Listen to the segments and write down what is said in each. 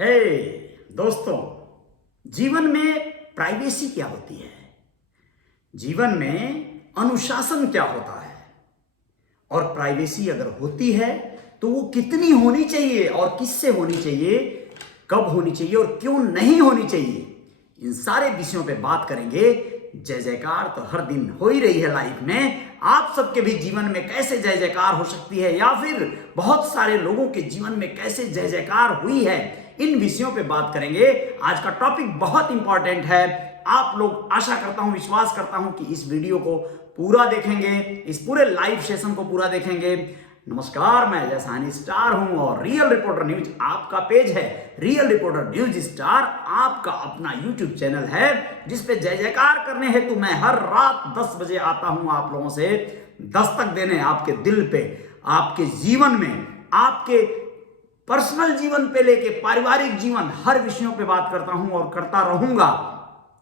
हे दोस्तों, जीवन में प्राइवेसी क्या होती है? जीवन में अनुशासन क्या होता है? और प्राइवेसी अगर होती है तो वो कितनी होनी चाहिए और किससे होनी चाहिए, कब होनी चाहिए और क्यों नहीं होनी चाहिए, इन सारे विषयों पे बात करेंगे। जय जयकार तो हर दिन हो ही रही है लाइफ में। आप सबके भी जीवन में कैसे जय जयकार हो सकती है या फिर बहुत सारे लोगों के जीवन में कैसे जय जयकार हुई है, इन विषयों पे बात करेंगे। आज का टॉपिक बहुत इंपॉर्टेंट है। आप लोग, आशा करता हूं, विश्वास करता हूं कि इस वीडियो को पूरा देखेंगे, इस पूरे लाइव सेशन को पूरा देखेंगे। नमस्कार, मैं जय साहनी स्टार हूं और रियल रिपोर्टर न्यूज आपका पेज है। रियल रिपोर्टर न्यूज स्टार आपका अपना यूट्यूब चैनल है जिसपे जय जयकार करने हेतु मैं हर रात 10 बजे आता हूं आप लोगों से दस्तक देने, आपके दिल पे, आपके जीवन में, आपके पर्सनल जीवन पे लेके पारिवारिक जीवन, हर विषयों पे बात करता हूं और करता रहूंगा।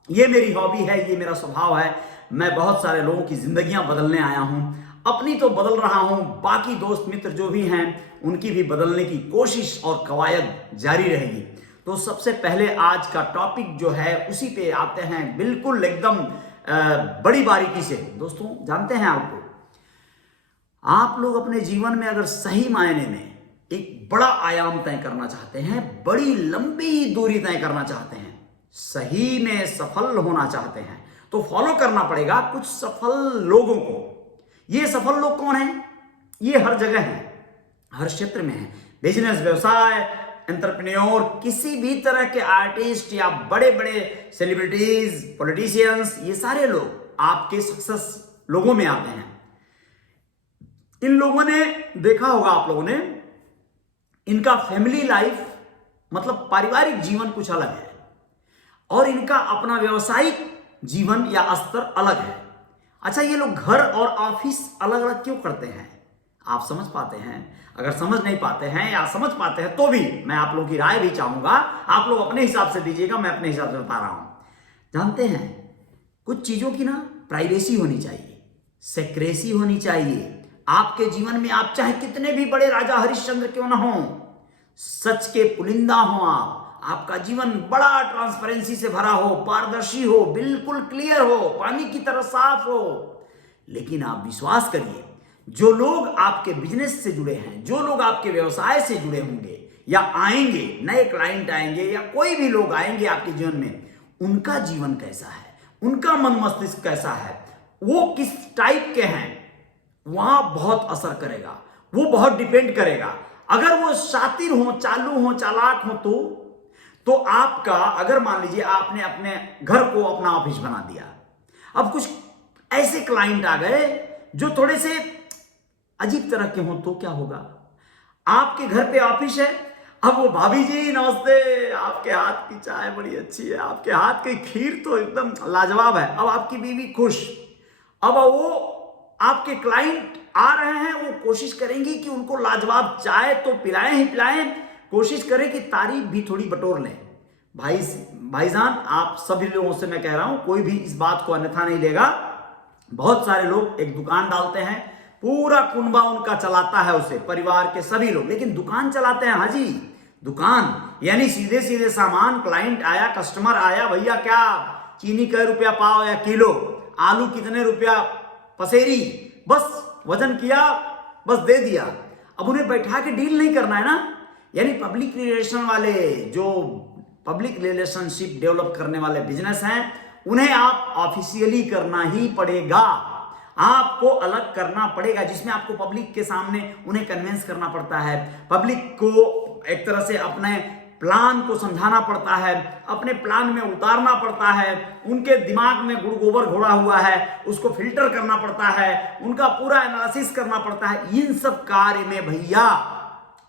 ये मेरी हॉबी है, ये मेरा स्वभाव है। मैं बहुत सारे लोगों की जिंदगियां बदलने आया हूं, अपनी तो बदल रहा हूं, बाकी दोस्त मित्र जो भी हैं उनकी भी बदलने की कोशिश और कवायद जारी रहेगी। तो सबसे पहले आज का टॉपिक जो है उसी पे आते हैं, बिल्कुल एकदम बड़ी बारीकी से। दोस्तों, जानते हैं आप लोग अपने जीवन में अगर सही मायने में एक बड़ा आयाम तय करना चाहते हैं, बड़ी लंबी दूरी तय करना चाहते हैं, सही में सफल होना चाहते हैं, तो फॉलो करना पड़ेगा कुछ सफल लोगों को। ये सफल लोग कौन हैं? ये हर जगह हैं, हर क्षेत्र में हैं। बिजनेस, व्यवसाय, एंटरप्रेन्योर, किसी भी तरह के आर्टिस्ट या बड़े बड़े सेलिब्रिटीज, पॉलिटिशियंस, ये सारे लोग आपके सक्सेस लोगों में आते हैं। इन लोगों ने देखा होगा, आप लोगों ने, इनका फैमिली लाइफ मतलब पारिवारिक जीवन कुछ अलग है और इनका अपना व्यावसायिक जीवन या स्तर अलग है। अच्छा, ये लोग घर और ऑफिस अलग अलग क्यों करते हैं? आप समझ पाते हैं? अगर समझ नहीं पाते हैं या समझ पाते हैं तो भी मैं आप लोगों की राय भी चाहूंगा। आप लोग अपने हिसाब से दीजिएगा, मैं अपने हिसाब से बता रहा हूं। जानते हैं, कुछ चीजों की ना प्राइवेसी होनी चाहिए, सेक्रेसी होनी चाहिए। आपके जीवन में आप चाहे कितने भी बड़े राजा हरिश्चंद्र क्यों ना हो, सच के पुलिंदा हो, आपका जीवन बड़ा ट्रांसपेरेंसी से भरा हो, पारदर्शी हो, बिल्कुल क्लियर हो, पानी की तरह साफ हो, लेकिन आप विश्वास करिए, जो लोग आपके बिजनेस से जुड़े हैं, जो लोग आपके व्यवसाय से जुड़े होंगे या आएंगे, नए क्लाइंट आएंगे या कोई भी लोग आएंगे आपके जीवन में, उनका जीवन कैसा है, उनका मन मस्तिष्क कैसा है, वो किस टाइप के हैं, वहां बहुत असर करेगा, वो बहुत डिपेंड करेगा। अगर वो शातिर हो, चालू हो, चालाक हो, तो आपका, अगर मान लीजिए आपने अपने घर को अपना ऑफिस बना दिया, अब कुछ ऐसे क्लाइंट आ गए जो थोड़े से अजीब तरह के हों, तो क्या होगा? आपके घर पे ऑफिस है, अब वो भाभी जी नमस्ते, आपके हाथ की चाय बड़ी अच्छी है, आपके हाथ की खीर तो एकदम लाजवाब है। अब आपकी बीवी खुश। अब वो आपके क्लाइंट आ रहे हैं, वो कोशिश करेंगी कि उनको लाजवाब चाय तो पिलाएं ही पिलाएं, कोशिश करें कि तारीफ भी थोड़ी बटोर लें। भाईजान, आप सभी लोगों से मैं कह रहा हूं, कोई भी इस बात को अन्यथा नहीं लेगा। बहुत सारे लोग एक दुकान डालते हैं, पूरा कुनबा उनका चलाता है उसे, परिवार के सभी लोग, लेकिन दुकान चलाते हैं। हाँ जी, दुकान यानी सीधे सीधे सामान, क्लाइंट आया, कस्टमर आया, भैया क्या चीनी कै रुपया पाव या किलो, आलू कितने रुपया पसेरी, बस वजन किया, बस दे दिया। अब उन्हें बैठा के डील नहीं करना है ना। यानी पब्लिक रिलेशन वाले, जो पब्लिक रिलेशनशिप डेवलप करने वाले बिजनेस हैं, उन्हें आप ऑफिशियली करना ही पड़ेगा, आपको अलग करना पड़ेगा, जिसमें आपको पब्लिक के सामने उन्हें कन्विंस करना पड़ता है, पब्लिक को एक तरह से अपने प्लान को समझाना पड़ता है, अपने प्लान में उतारना पड़ता है, उनके दिमाग में गुड़ गोबर घोड़ा हुआ है, उसको फिल्टर करना पड़ता है, उनका पूरा एनालिसिस करना पड़ता है। इन सब कार्य में भैया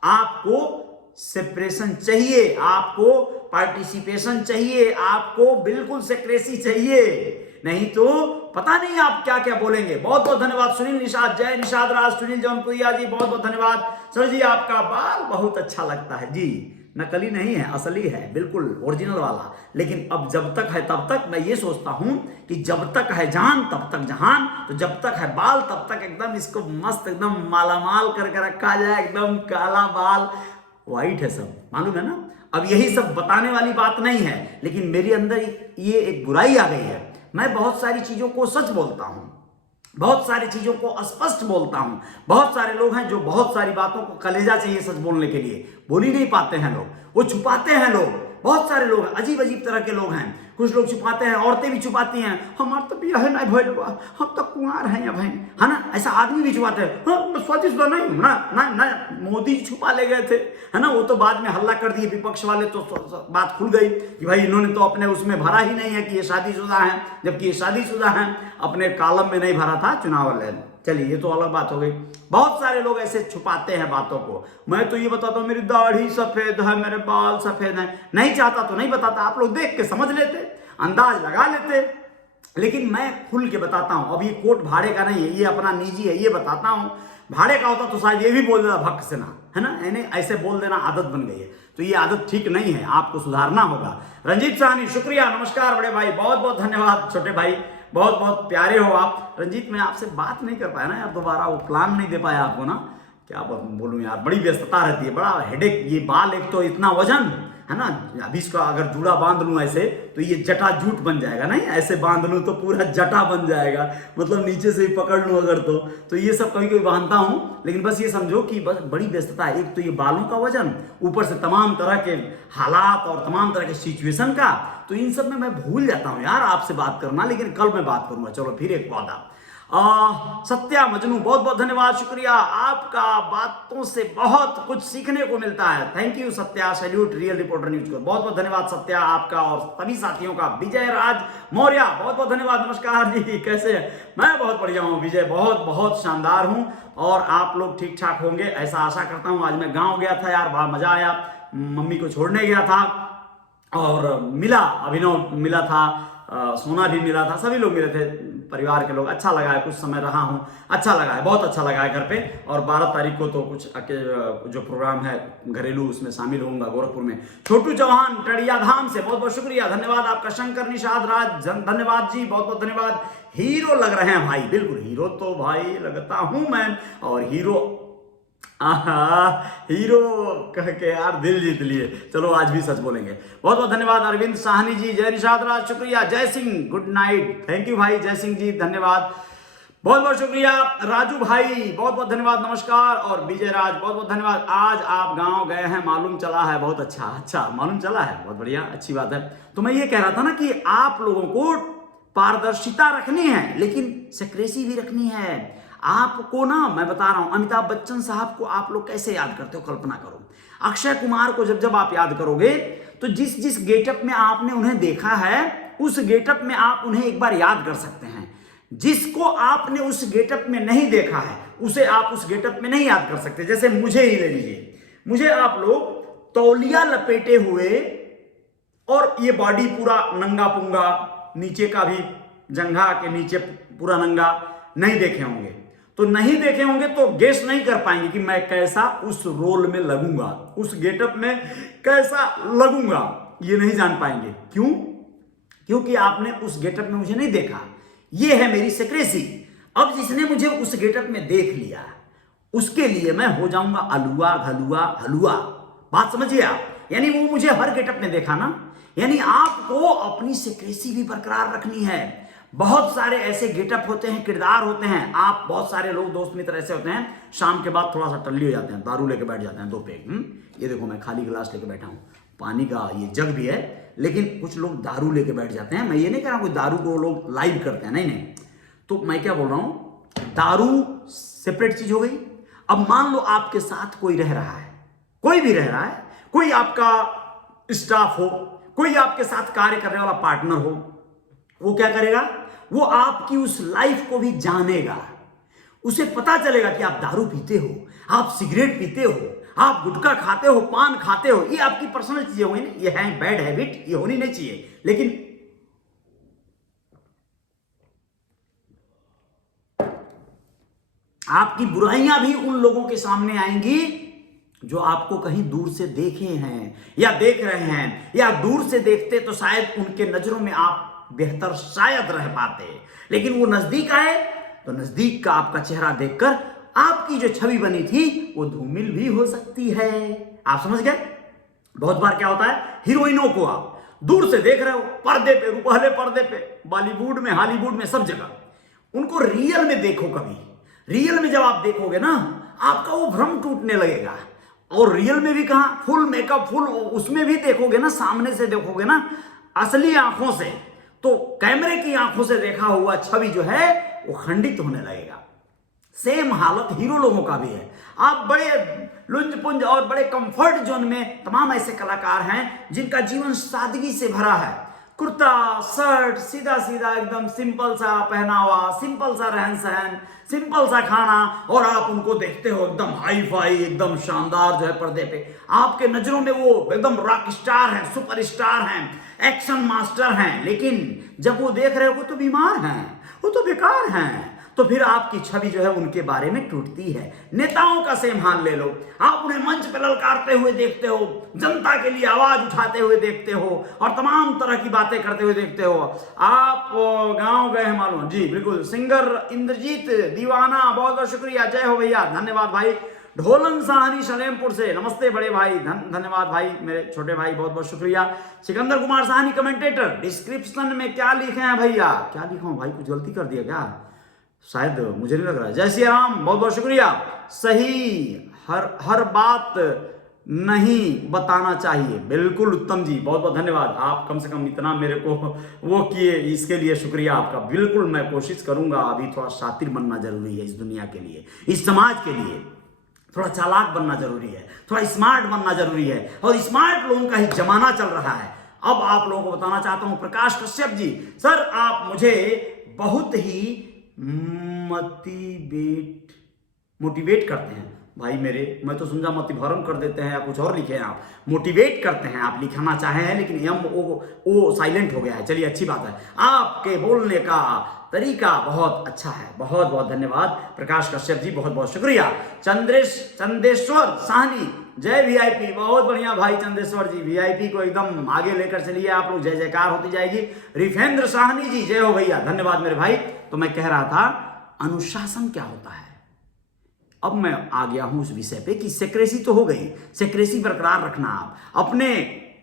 आपको सेपरेशन चाहिए, आपको पार्टिसिपेशन चाहिए, आपको बिल्कुल सेक्रेसी चाहिए, नहीं तो पता नहीं आप क्या क्या बोलेंगे। बहुत बहुत धन्यवाद सुनील निषाद, जय निषाद राज, सुनील जौनपुरिया जी, बहुत बहुत धन्यवाद। सर जी, आपका बाल बहुत अच्छा लगता है जी, नकली नहीं है, असली है, बिल्कुल ओरिजिनल वाला। लेकिन अब जब तक है तब तक मैं ये सोचता हूं कि जब तक है जान तब तक जहान, तो जब तक है बाल तब तक एकदम इसको मस्त एकदम मालामाल करके रखा जाए, एकदम काला बाल, वाइट है सब, मालूम है ना। अब यही सब बताने वाली बात नहीं है, लेकिन मेरे अंदर ये एक बुराई आ गई है। मैं बहुत सारी चीजों को सच बोलता हूं, बहुत सारी चीजों को स्पष्ट बोलता हूं। बहुत सारे लोग हैं जो बहुत सारी बातों को कलेजा चाहिए सच बोलने के लिए, बोल ही नहीं पाते हैं लोग, वो छुपाते हैं लोग। बहुत सारे लोग हैं, अजीब अजीब तरह के लोग हैं। कुछ लोग छुपाते हैं, औरतें भी छुपाती हैं, हमारा तो बिया है ना भाई, हम तो कुंवार हैं या भाई, है ना। ऐसा आदमी भी छुपाते हैं, हाँ मैं स्वादिष्ट नहीं हूं ना ना ना। मोदी जी छुपा ले गए थे, है ना। वो तो बाद में हल्ला कर दिए विपक्ष वाले, तो बात खुल गई कि भाई इन्होंने तो अपने उसमें भरा ही नहीं है कि ये शादीशुदा है, जबकि ये शादीशुदा है। अपने कॉलम में नहीं भरा था चुनाव वाले। चलिए ये तो अलग बात हो गई। बहुत सारे लोग ऐसे छुपाते हैं बातों को। मैं तो ये बताता हूं मेरी दाढ़ी सफेद है, मेरे बाल सफेद हैं, नहीं चाहता तो नहीं बताता, आप लोग देख के समझ लेते, अंदाज लगा लेते। लेकिन मैं खुल के बताता हूं। अब ये कोट भाड़े का नहीं है, ये अपना निजी है, ये बताता हूं। भाड़े का होता तो शायद ये भी बोल देता भक्त से ना, है ना। यानी ऐसे बोल देना आदत बन गई है, तो ये आदत ठीक नहीं है, आपको सुधारना होगा। रंजीत साहनी शुक्रिया, नमस्कार बड़े भाई, बहुत बहुत धन्यवाद। छोटे भाई बहुत बहुत प्यारे हो आप। रंजीत मैं आपसे बात नहीं कर पाया ना यार दोबारा, वो प्लान नहीं दे पाया आपको ना, क्या बोलूं यार, बड़ी व्यस्तता रहती है, बड़ा हेडेक। ये बाल एक तो इतना वजन है ना, अभी इसका अगर जूड़ा बांध लूं ऐसे तो ये जटा जूट बन जाएगा, नहीं ऐसे बांध लूं तो पूरा जटा बन जाएगा, मतलब नीचे से ही पकड़ लूं अगर तो ये सब कभी कभी बांधता हूं। लेकिन बस ये समझो कि बस बड़ी व्यस्तता है, एक तो ये बालों का वजन, ऊपर से तमाम तरह के हालात और तमाम तरह के सिचुएशन का, तो इन सब में मैं भूल जाता हूं यार आपसे बात करना। लेकिन कल मैं बात करूंगा, चलो फिर एक वादा। सत्या मजनू बहुत बहुत धन्यवाद, शुक्रिया आपका, बातों से बहुत कुछ सीखने को मिलता है। Thank you Satya, salute real reporter news को। बहुत बहुत धन्यवाद सत्या आपका और सभी साथियों का। विजय राज मौर्य बहुत बहुत धन्यवाद, नमस्कार जी, कैसे हैं? मैं बहुत बढ़िया हूँ विजय, बहुत बहुत शानदार हूँ, और आप लोग ठीक ठाक होंगे ऐसा आशा करता हूँ। आज मैं गाँव गया था यार, बड़ा मजा आया, मम्मी को छोड़ने गया था और मिला, अभिनव मिला था, सोना भी मिला था, सभी लोग मिले थे, परिवार के लोग। अच्छा लगा है, कुछ समय रहा हूँ, अच्छा लगा है, बहुत अच्छा लगा है घर पे। और 12 तारीख को तो कुछ जो प्रोग्राम है घरेलू उसमें शामिल होऊंगा गोरखपुर में। छोटू चौहान टड़िया धाम से बहुत बहुत शुक्रिया, धन्यवाद आपका। शंकर निषाद राज धन्यवाद जी, बहुत बहुत धन्यवाद। हीरो लग रहे हैं भाई, बिल्कुल हीरो तो भाई लगता हूं मैं, और हीरो कह के यार दिल जीत लिए। चलो आज भी सच बोलेंगे। बहुत बहुत धन्यवाद अरविंद साहनी जी, जय निषाद राज शुक्रिया, जय Singh good night, thank you भाई जय सिंह जी, धन्यवाद, बहुत बहुत शुक्रिया। राजू भाई बहुत बहुत धन्यवाद, नमस्कार। और विजय राज बहुत बहुत धन्यवाद। आज आप गांव गए हैं, मालूम चला है, बहुत अच्छा मालूम चला है, बहुत बढ़िया, अच्छी बात है। तो मैं ये कह रहा था ना कि आप लोगों को पारदर्शिता रखनी है, लेकिन सेक्रेसी भी रखनी है। आपको ना मैं बता रहा हूं, अमिताभ बच्चन साहब को आप लोग कैसे याद करते हो, कल्पना करो। अक्षय कुमार को जब आप याद करोगे तो जिस जिस गेटअप में आपने उन्हें देखा है, उस गेटअप में आप उन्हें एक बार याद कर सकते हैं। जिसको आपने उस गेटअप में नहीं देखा है, उसे आप उस गेटअप में नहीं याद कर सकते। जैसे मुझे ही ले लीजिए, मुझे आप लोग तौलिया लपेटे हुए और ये बॉडी पूरा नंगा पुंगा, नीचे का भी जंघा के नीचे पूरा नंगा नहीं देखे होंगे। तो नहीं देखे होंगे तो गेस नहीं कर पाएंगे कि मैं कैसा उस रोल में लगूंगा, उस गेटअप में कैसा लगूंगा, ये नहीं जान पाएंगे। क्यों? क्योंकि आपने उस गेटअप में मुझे नहीं देखा। ये है मेरी सेक्रेसी। अब जिसने मुझे उस गेटअप में देख लिया, उसके लिए मैं हो जाऊंगा अलुआ घलुआ हलुआ। बात समझिए आप, यानी वो मुझे हर गेटअप में देखा ना, यानी आपको अपनी सेक्रेसी भी बरकरार रखनी है। बहुत सारे ऐसे गेटअप होते हैं, किरदार होते हैं। आप बहुत सारे लोग दोस्त मित्र ऐसे होते हैं, शाम के बाद थोड़ा सा टल्ली हो जाते हैं, दारू लेके बैठ जाते हैं 2 पेग। ये देखो मैं खाली गिलास लेके बैठा हूं, पानी का ये जग भी है, लेकिन कुछ लोग दारू लेके बैठ जाते हैं। मैं ये नहीं कह रहा हूं कोई दारू को लोग लाइव करते हैं, नहीं। तो मैं क्या बोल रहा हूं, दारू सेपरेट चीज हो गई। अब मान लो आपके साथ कोई रह रहा है, कोई भी रह रहा है, कोई आपका स्टाफ हो, कोई आपके साथ कार्य करने वाला पार्टनर हो, वो क्या करेगा, वो आपकी उस लाइफ को भी जानेगा। उसे पता चलेगा कि आप दारू पीते हो, आप सिगरेट पीते हो, आप गुटखा खाते हो, पान खाते हो। ये आपकी पर्सनल चीजें हुई ना, ये है बैड हैबिट, ये होनी नहीं चाहिए। लेकिन आपकी बुराइयां भी उन लोगों के सामने आएंगी जो आपको कहीं दूर से देखे हैं या देख रहे हैं, या दूर से देखते तो शायद उनके नजरों में आप बेहतर शायद रह पाते। लेकिन वो नजदीक आए तो नजदीक का आपका चेहरा देखकर आपकी जो छवि बनी थी वो धूमिल भी हो सकती है। आप समझ गए? बहुत बार क्या होता है, हीरोइनों को आप दूर से देख रहे हो, पर्दे पे, रुपहले पर्दे पे, बॉलीवुड में, हॉलीवुड में, सब जगह, उनको रियल में देखो। कभी रियल में जब आप देखोगे ना, आपका वो भ्रम टूटने लगेगा। और रियल में भी कहां, फुल मेकअप, फुल, उसमें भी देखोगे ना, सामने से देखोगे ना, असली आंखों से, तो कैमरे की आंखों से देखा हुआ छवि जो है वो खंडित होने लगेगा। सेम हालत हीरो लोगों का भी है। आप बड़े लुंज पुंज और बड़े कंफर्ट जोन में, तमाम ऐसे कलाकार हैं जिनका जीवन सादगी से भरा है। कुर्ता, शर्ट, सीधा सीधा एकदम सिंपल सा पहनावा, सिंपल सा रहन सहन, सिंपल सा खाना, और आप उनको देखते हो एकदम हाई फाई, एकदम शानदार जो है पर्दे पे। आपके नजरों में वो एकदम रॉक स्टार हैं, सुपर स्टार हैं, एक्शन मास्टर हैं। लेकिन जब वो देख रहे हो, वो तो बीमार हैं, वो तो बेकार हैं, तो फिर आपकी छवि जो है उनके बारे में टूटती है। नेताओं का सेम हाल ले लो। आप उन्हें मंच पर ललकारते हुए देखते हो, जनता के लिए आवाज उठाते हुए देखते हो, और तमाम तरह की बातें करते हुए देखते हो। आप गांव गए हैं मालूम? जी बिल्कुल। सिंगर इंद्रजीत दीवाना, बहुत बहुत शुक्रिया, जय हो भैया, धन्यवाद भाई। ढोलन साहनी सलेमपुर से, नमस्ते बड़े भाई, धन्यवाद भाई, मेरे छोटे भाई, बहुत बहुत शुक्रिया। सिकंदर कुमार साहनी कमेंटेटर, डिस्क्रिप्शन में क्या लिखे हैं भैया? क्या लिखा हूं भाई, कुछ गलती कर दिया क्या? शायद, मुझे नहीं लग रहा। जय श्री राम, बहुत बहुत शुक्रिया। सही, हर बात नहीं बताना चाहिए, बिल्कुल उत्तम जी, बहुत बहुत धन्यवाद। आप कम से कम इतना मेरे को वो किए, इसके लिए शुक्रिया आपका। बिल्कुल मैं कोशिश करूंगा। अभी थोड़ा शातिर बनना जरूरी है इस दुनिया के लिए, इस समाज के लिए। थोड़ा चालाक बनना जरूरी है, थोड़ा स्मार्ट बनना जरूरी है, और स्मार्ट लोगों का ही जमाना चल रहा है। अब आप लोगों को बताना चाहता हूं, प्रकाश कश्यप जी, सर आप मुझे बहुत ही मोटिवेट करते हैं भाई मेरे। मैं तो समझा मोटिभरम कर देते हैं या कुछ और लिखे हैं आप। मोटिवेट करते हैं आप लिखना चाहे हैं, लेकिन एम ओ साइलेंट हो गया है। चलिए अच्छी बात है, आपके बोलने का तरीका बहुत अच्छा है। बहुत बहुत धन्यवाद प्रकाश कश्यप जी, बहुत बहुत शुक्रिया। चंदेश्वर साहनी, जय वीआईपी, बहुत बढ़िया भाई चंदेश्वर जी, वीआईपी को एकदम आगे लेकर चलिए आप लोग, जय जयकार होती जाएगी। रिफेंद्र साहनी जी, जय हो भैया, धन्यवाद मेरे भाई। तो मैं कह रहा था, अनुशासन क्या होता है। अब मैं आ गया हूं उस विषय पे कि सेक्रेसी तो हो गई, सेक्रेसी बरकरार रखना। आप अपने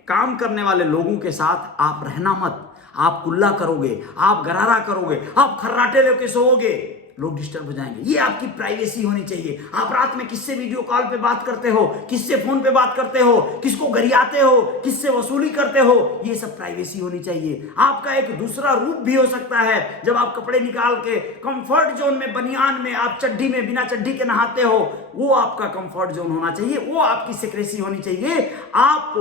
काम करने वाले लोगों के साथ आप रहना मत। आप कुल्ला करोगे, आप गरारा करोगे, आप खर्राटे लेके सोओगे, लोग डिस्टर्ब हो जाएंगे। ये आपकी प्राइवेसी होनी चाहिए। आप रात में किससे वीडियो कॉल पे बात करते हो, किससे फोन पे बात करते हो, किसको गरियाते हो, किससे वसूली करते हो, ये सब प्राइवेसी होनी चाहिए। आपका एक दूसरा रूप भी हो सकता है, जब आप कपड़े निकाल के कंफर्ट जोन में, बनियान में, आप चड्डी में, बिना चड्डी के नहाते हो, वो आपका कंफर्ट जोन होना चाहिए, वो आपकी सिक्रेसी होनी चाहिए। आप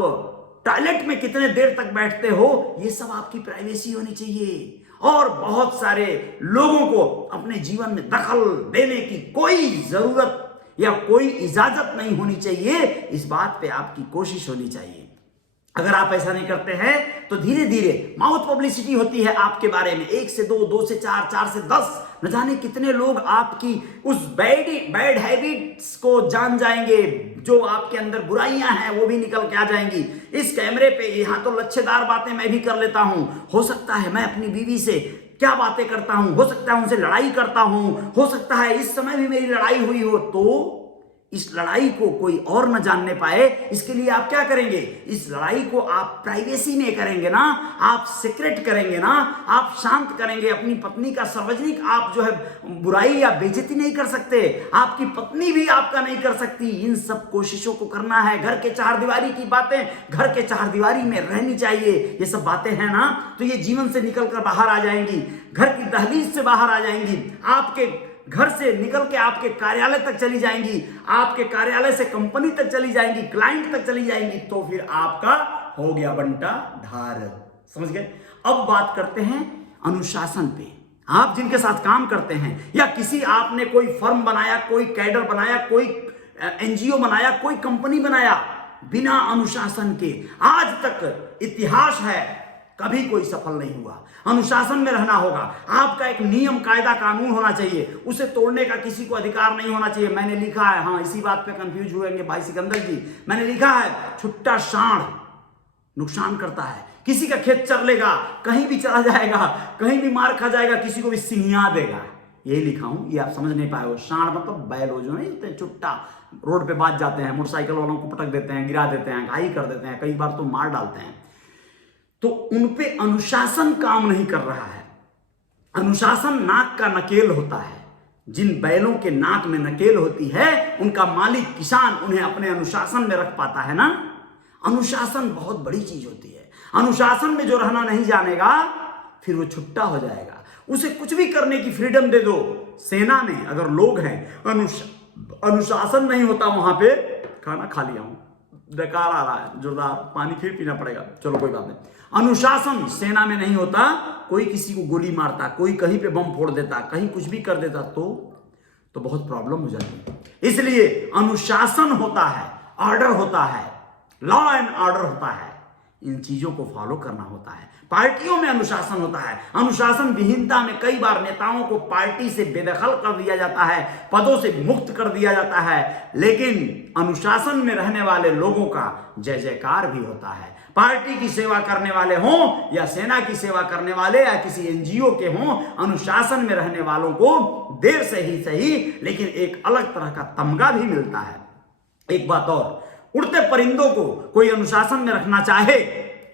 टॉयलेट में कितने देर तक बैठते हो, ये सब आपकी प्राइवेसी होनी चाहिए। और बहुत सारे लोगों को अपने जीवन में दखल देने की कोई जरूरत या कोई इजाजत नहीं होनी चाहिए। इस बात पे आपकी कोशिश होनी चाहिए। अगर आप ऐसा नहीं करते हैं तो धीरे धीरे माउथ पब्लिसिटी होती है आपके बारे में, 1 से 2, 2 से 4, 4 से 10, न जाने कितने लोग आपकी उस बैड हैबिट्स को जान जाएंगे। जो आपके अंदर बुराइयां हैं वो भी निकल के आ जाएंगी। इस कैमरे पे यहाँ तो लच्छेदार बातें मैं भी कर लेता हूं, हो सकता है मैं अपनी बीवी से क्या बातें करता हूं, हो सकता है उनसे लड़ाई करता हूं, हो सकता है इस समय भी मेरी लड़ाई हुई हो, तो इस लड़ाई को कोई और न जानने पाए, इसके लिए आप क्या करेंगे? इस लड़ाई को आप प्राइवेसी में करेंगे ना, आप सीक्रेट करेंगे ना, आप शांत करेंगे। अपनी पत्नी का सार्वजनिक आप जो है बुराई या बेइज्जती नहीं कर सकते, आपकी पत्नी भी आपका नहीं कर सकती। इन सब कोशिशों को करना है। घर के चार दीवारी की बातें घर के चार दीवारी में रहनी चाहिए। ये सब बातें हैं ना, तो ये जीवन से निकलकर बाहर आ जाएंगी, घर की दहलीज से बाहर आ जाएंगी, आपके घर से निकल के आपके कार्यालय तक चली जाएंगी, आपके कार्यालय से कंपनी तक चली जाएंगी, क्लाइंट तक चली जाएंगी, तो फिर आपका हो गया बंटा ढार। समझ गए? अब बात करते हैं अनुशासन पे। आप जिनके साथ काम करते हैं, या किसी आपने कोई फर्म बनाया, कोई कैडर बनाया, कोई एनजीओ बनाया, कोई कंपनी बनाया, बिना अनुशासन के आज तक इतिहास है कभी कोई सफल नहीं हुआ। अनुशासन में रहना होगा। आपका एक नियम, कायदा, कानून होना चाहिए, उसे तोड़ने का किसी को अधिकार नहीं होना चाहिए। मैंने लिखा है, हाँ इसी बात पे कंफ्यूज हुएंगे भाई सिकंदर जी, मैंने लिखा है छुट्टा सांड नुकसान करता है। किसी का खेत चर लेगा, कहीं भी चला जाएगा, कहीं भी मार खा जाएगा, किसी को भी सिंहिया देगा। यही लिखा हूं, ये आप समझ नहीं पाए हो। सांड मतलब बैल हो, जो नहीं होते चुट्टा, रोड पे बाज जाते हैं, मोटरसाइकिल वालों को पटक देते हैं, गिरा देते हैं, घायल कर देते हैं, कई बार तो मार डालते हैं। तो उनपे अनुशासन काम नहीं कर रहा है। अनुशासन नाक का नकेल होता है। जिन बैलों के नाक में नकेल होती है, उनका मालिक किसान उन्हें अपने अनुशासन में रख पाता है ना। अनुशासन बहुत बड़ी चीज होती है। अनुशासन में जो रहना नहीं जानेगा, फिर वो छुट्टा हो जाएगा। उसे कुछ भी करने की फ्रीडम दे दो। सेना में अगर लोग हैं, अनुशासन नहीं होता, वहां पे खाना खा लिया हूं, डकार आ रहा है जोरदार, पानी फिर पीना पड़ेगा, चलो कोई बात नहीं। अनुशासन सेना में नहीं होता, कोई किसी को गोली मारता, कोई कहीं पे बम फोड़ देता, कहीं कुछ भी कर देता, तो बहुत प्रॉब्लम हो जाती है। इसलिए अनुशासन होता है, ऑर्डर होता है, लॉ एंड ऑर्डर होता है, इन चीजों को फॉलो करना होता है। पार्टियों में अनुशासन होता है। अनुशासन विहीनता में कई बार नेताओं को पार्टी से बेदखल कर दिया जाता है, पदों से मुक्त कर दिया जाता है, लेकिन अनुशासन में रहने वाले लोगों का जय जयकार भी होता है। पार्टी की सेवा करने वाले हों या सेना की सेवा करने वाले या किसी एनजीओ के हों, अनुशासन में रहने वालों को देर से ही सही, लेकिन एक अलग तरह का तमगा भी मिलता है। एक बात और, उड़ते परिंदों को कोई अनुशासन में रखना चाहे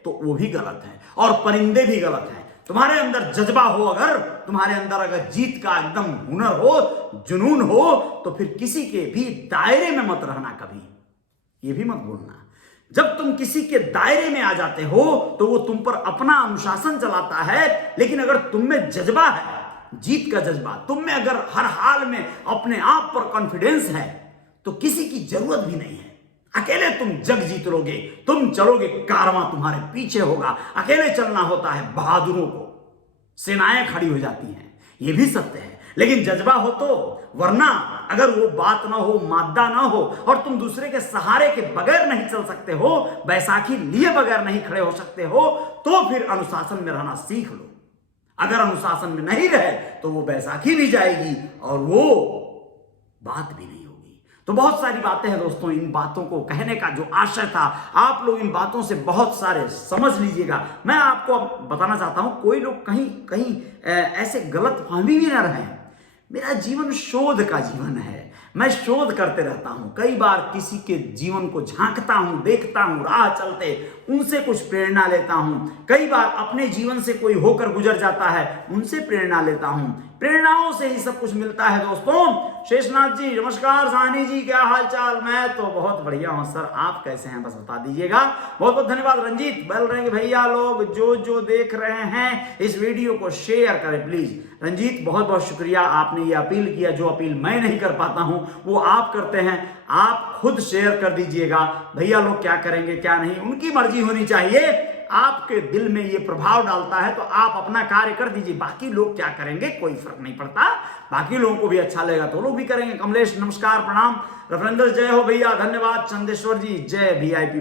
तो वो भी गलत है, और परिंदे भी गलत हैं। तुम्हारे अंदर जज्बा हो, अगर तुम्हारे अंदर अगर जीत का एकदम हुनर हो, जुनून हो, तो फिर किसी के भी दायरे में मत रहना कभी, ये भी मत भूलना। जब तुम किसी के दायरे में आ जाते हो तो वो तुम पर अपना अनुशासन चलाता है, लेकिन अगर तुम में जज्बा है, जीत का जज्बा, तुम में अगर हर हाल में अपने आप पर कॉन्फिडेंस है, तो किसी की जरूरत भी नहीं है। अकेले तुम जग जीत लोगे, तुम चलोगे, कारवां तुम्हारे पीछे होगा। अकेले चलना होता है बहादुरों को, सेनाएं खड़ी हो जाती हैं, ये भी सत्य है। लेकिन जज्बा हो तो, वरना अगर वो बात ना हो, मादा ना हो, और तुम दूसरे के सहारे के बगैर नहीं चल सकते हो, बैसाखी लिए बगैर नहीं खड़े हो सकते हो, तो फिर अनुशासन में रहना सीख लो। अगर अनुशासन में नहीं रहे तो वो बैसाखी भी जाएगी और वो बात भी नहीं। तो बहुत सारी बातें हैं दोस्तों, इन बातों को कहने का जो आशय था, आप लोग इन बातों से बहुत सारे समझ लीजिएगा। मैं आपको बताना चाहता हूं, कोई लोग कहीं कहीं ऐसे गलत फहमी भी ना रहे। मेरा जीवन शोध का जीवन है, मैं शोध करते रहता हूं। कई बार किसी के जीवन को झांकता हूं, देखता हूं, राह चलते उनसे कुछ प्रेरणा लेता हूं। कई बार अपने जीवन से कोई होकर गुजर जाता है, उनसे प्रेरणा लेता हूं। प्रेरणाओं से ही सब कुछ मिलता है दोस्तों। शेषनाथ जी नमस्कार, सानी जी क्या हाल चाल? मैं तो बहुत बढ़िया हूं सर, आप कैसे हैं बस बता दीजिएगा। बहुत बहुत धन्यवाद। रंजीत बोल रहे हैं भैया लोग जो देख रहे हैं इस वीडियो को शेयर करें प्लीज। रंजीत बहुत बहुत शुक्रिया, आपने ये अपील किया, जो अपील मैं नहीं कर पाता हूं वो आप करते हैं। आप खुद शेयर कर दीजिएगा। भैया लोग क्या करेंगे क्या नहीं, उनकी मर्जी होनी चाहिए। आपके दिल में ये प्रभाव डालता है तो आप अपना कार्य कर दीजिए, बाकी लोग क्या करेंगे कोई फर्क नहीं पड़ता। बाकी लोगों को भी अच्छा लगेगा तो लोग भी करेंगे। कमलेश नमस्कार प्रणाम। रविंद्र जय हो भैया, धन्यवाद। चंदेश्वर जी जय VIP।